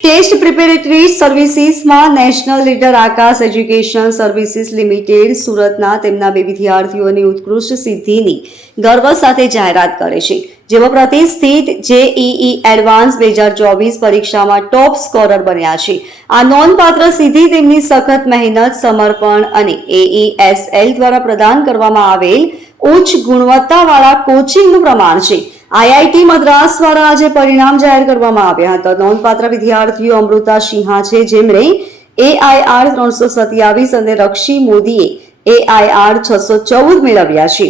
Test preparatory સર્વિસીસમાં national leader આકાશ education services limited સુરતના તેમના બે વિદ્યાર્થીઓની ઉત્કૃષ્ટ સિદ્ધિની ગર્વ સાથે જાહેરાત કરે છે, જેઓ પ્રતિષ્ઠિત જેઈઈ એડવાન્સ 2024 પરીક્ષામાં ટોપ સ્કોરર બન્યા છે। આ નોંધપાત્ર સિદ્ધિ તેમની સખત મહેનત, સમર્પણ અને AESL દ્વારા પ્રદાન કરવામાં આવેલ ઉચ્ચ ગુણવત્તાવાળા કોચિંગનું પ્રમાણ છે। આઈઆઈટી મદ્રાસ દ્વારા આજે પરિણામ જાહેર કરવામાં આવ્યા હતા। નોંધપાત્ર વિદ્યાર્થીઓ અમૃતા સિંહા છે, જેમણે AIR 327 અને રક્ષી મોદીએ AIR 614 મેળવ્યા છે।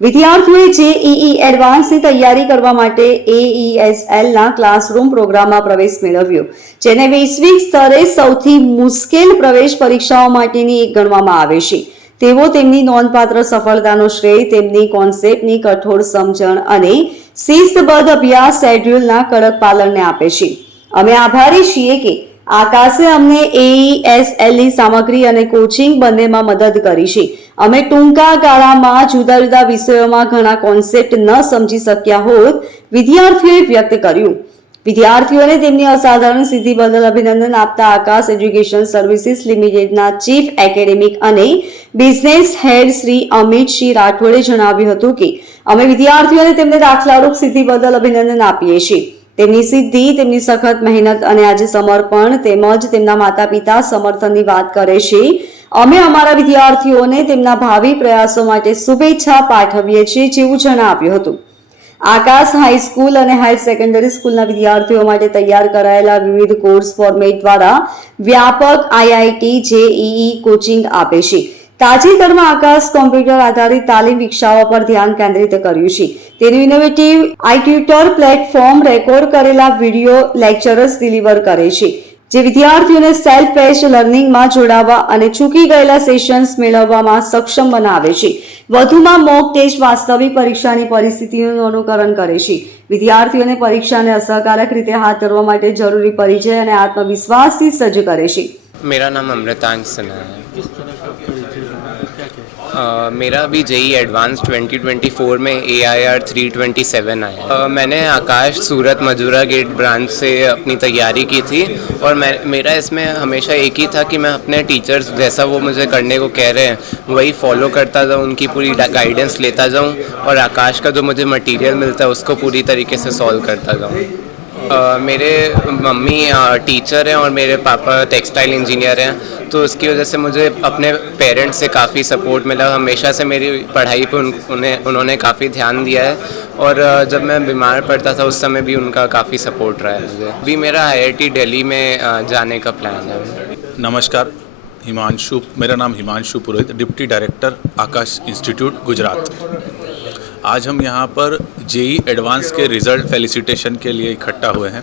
વિદ્યાર્થીઓએ જેઈઈ એડવાન્સની તૈયારી કરવા માટે AESLના ક્લાસરૂમ પ્રોગ્રામમાં પ્રવેશ મેળવ્યો, જેને વૈશ્વિક સ્તરે સૌથી મુશ્કેલ પ્રવેશ પરીક્ષાઓ માટેની એક ગણવામાં આવે છે। તેઓ તેમની નોંધપાત્ર સફળતાનો શ્રેય તેમની કોન્સેપ્ટની કઠોર સમજણ અને શિસ્તબદ્ધ અભ્યાસ શેડ્યુલના કડક પાલનને આપે છે। અમે આભારી છીએ કે આકાશે અમને AESLની સામગ્રી અને કોચિંગ બંનેમાં મદદ કરી છે। અમે ટૂંકા ગાળામાં જુદા જુદા વિષયોમાં ઘણા કોન્સેપ્ટ ન સમજી શક્યા હોત, વિદ્યાર્થીઓએ વ્યક્ત કર્યું। વિદ્યાર્થીઓને તેમની અસાધારણ સિદ્ધિ બદલ અભિનંદન આપતા આકાશ એજ્યુકેશન સર્વિસીસ લિમિટેડના ચીફ એકેડેમિક અને બિઝનેસ હેડ શ્રી અમિતસિંહ રાઠોડે જણાવ્યું હતું કે અમે વિદ્યાર્થીઓને તેમને દાખલારૂપ સિદ્ધિ બદલ અભિનંદન આપીએ છીએ। તેમની સિદ્ધિ, તેમની સખત મહેનત અને આજે સમર્પણ તેમજ તેમના માતા પિતા સમર્થનની વાત કરે છે। અમે અમારા વિદ્યાર્થીઓને તેમના ભાવિ પ્રયાસો માટે શુભેચ્છા પાઠવીએ છીએ, જેવું જણાવ્યું હતું। આકાશ હાઈસ્કૂલ અને હાયર સેકન્ડરી સ્કૂલના વિદ્યાર્થીઓ માટે તૈયાર કરાયેલા વિવિધ કોર્સ ફોર્મેટ દ્વારા વ્યાપક આઈઆઈટી જેઈઈ કોચિંગ આપે છે। તાજેતરમાં આકાશ કોમ્પ્યુટર આધારિત તાલીમ વિકસાવવા પર ધ્યાન કેન્દ્રિત કર્યું છે। તેનું ઇનોવેટિવ આઈટ્યુટર પ્લેટફોર્મ રેકોર્ડ કરેલા વિડીયો લેક્ચર્સ ડિલિવર કરે છે, જે વિદ્યાર્થીઓને સેલ્ફ પેસ્ડ લર્નિંગમાં જોડાવા અને ચૂકી ગયેલા સેશન્સ મેળવવામાં સક્ષમ બનાવે છે। વધુમાં મોક ટેસ્ટ વાસ્તવિક પરીક્ષાની પરિસ્થિતિનું અનુકરણ કરે છે। વિદ્યાર્થીઓને પરીક્ષાને અસરકારક રીતે હાથ ધરવા માટે જરૂરી પરિચય અને આત્મવિશ્વાસથી સજ્જ કરે છે। मेरा नाम अमृतांश सिन्हा है। मेरा अभी जेई एडवांस 2024 में AIR 327 आया। मैंने आकाश सूरत मजूरा गेट ब्रांच से अपनी तैयारी की थी और मेरा इसमें हमेशा एक ही था कि मैं अपने टीचर्स जैसा वो मुझे करने को कह रहे हैं वही फॉलो करता जाऊँ, उनकी पूरी गाइडेंस लेता जाऊँ और आकाश का जो मुझे मटेरियल मिलता है उसको पूरी तरीके से सॉल्व करता जाऊँ। मेरे मम्मी टीचर हैं और मेरे पापा टेक्सटाइल इंजीनियर हैं, तो उसकी वजह से मुझे अपने पेरेंट्स से काफ़ी सपोर्ट मिला। हमेशा से मेरी पढ़ाई पे उन्होंने काफ़ी ध्यान दिया है और जब मैं बीमार पड़ता था उस समय भी उनका काफ़ी सपोर्ट रहा है मुझे। अभी मेरा IIT दिल्ली में जाने का प्लान है। नमस्कार, मेरा नाम हिमांशु पुरोहित, डिप्टी डायरेक्टर आकाश इंस्टीट्यूट गुजरात। आज हम यहाँ पर जेई एडवांस के रिज़ल्ट फेलिसिटेशन के लिए इकट्ठा हुए हैं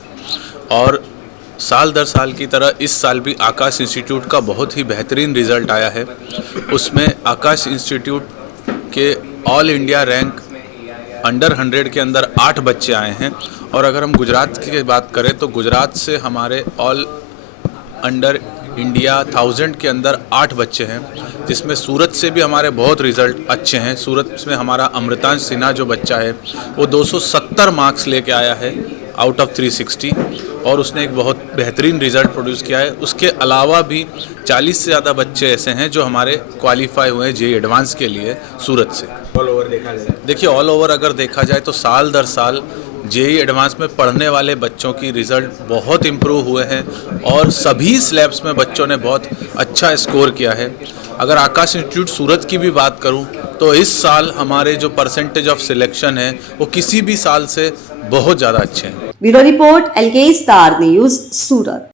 और साल दर साल की तरह इस साल भी आकाश इंस्टीट्यूट का बहुत ही बेहतरीन रिज़ल्ट आया है। उसमें आकाश इंस्टीट्यूट के ऑल इंडिया रैंक अंडर 100 के अंदर 8 बच्चे आए हैं और अगर हम गुजरात की बात करें तो गुजरात से हमारे ऑल अंडर इंडिया 1000 के अंदर 8 बच्चे हैं, जिसमें सूरत से भी हमारे बहुत रिज़ल्ट अच्छे हैं। सूरत में हमारा अमृतांश सिन्हा जो बच्चा है वो 270 मार्क्स लेके आया है आउट ऑफ 360 और उसने एक बहुत बेहतरीन रिज़ल्ट प्रोड्यूस किया है। उसके अलावा भी 40 से ज़्यादा बच्चे ऐसे हैं जो हमारे क्वालिफाई हुए हैं जेई एडवांस के लिए सूरत से। ऑल ओवर देखा जाए, देखिए ऑल ओवर अगर देखा जाए तो साल दर साल जेई एडवांस में पढ़ने वाले बच्चों की रिज़ल्ट बहुत इम्प्रूव हुए हैं और सभी स्लैब्स में बच्चों ने बहुत अच्छा स्कोर किया है। अगर आकाश इंस्टीट्यूट सूरत की भी बात करूं तो इस साल हमारे जो परसेंटेज ऑफ सिलेक्शन है वो किसी भी साल से बहुत ज़्यादा अच्छे हैं। Bureau report LK star news सूरत।